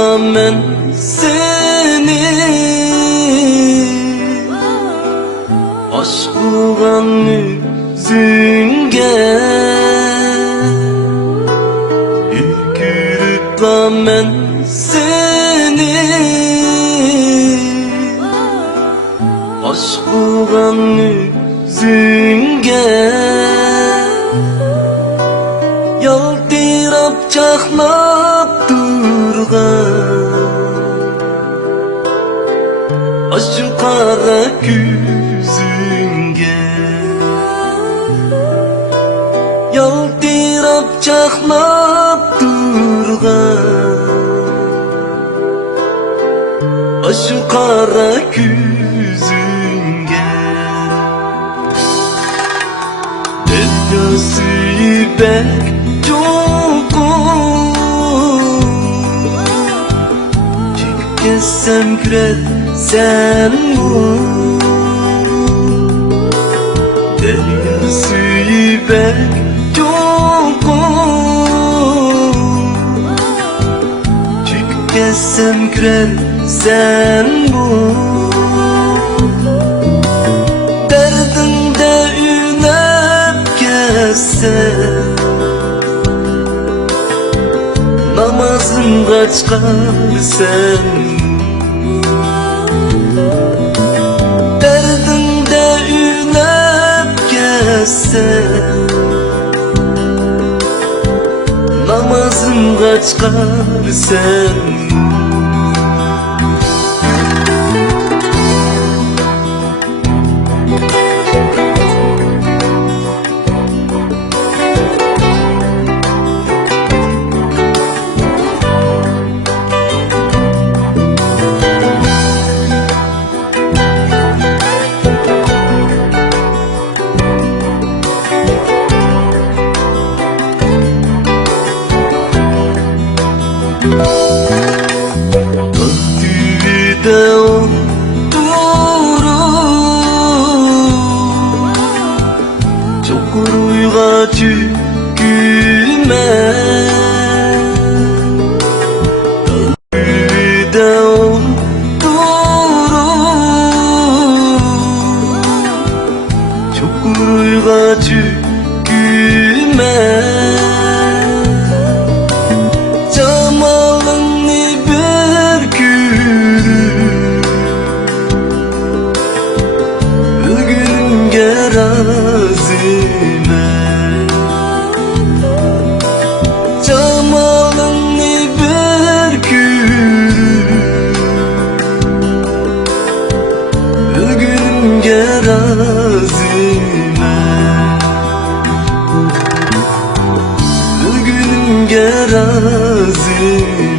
men seni aşk bulgan yüzüңge yükürüp men seni aşk bulgan yüzüңge yaltırap çaknap durgan aşk kara küzüңge yaltırap çaknap durgan aşk kara küzüңge Dergası bek Çekesem kürer sen bu Deryası bek Çekesem kürer sen bu Derdinde ünep kessem Namazın kaçkar sen Derdinde ünep kessem Namazın kaçkar sen Tüvide oturup Çukur uyga çüküme Tüvide oturup Çukur uyga çüküme Razime Cemalını bürkür Ölgünge razime Ölgünge razime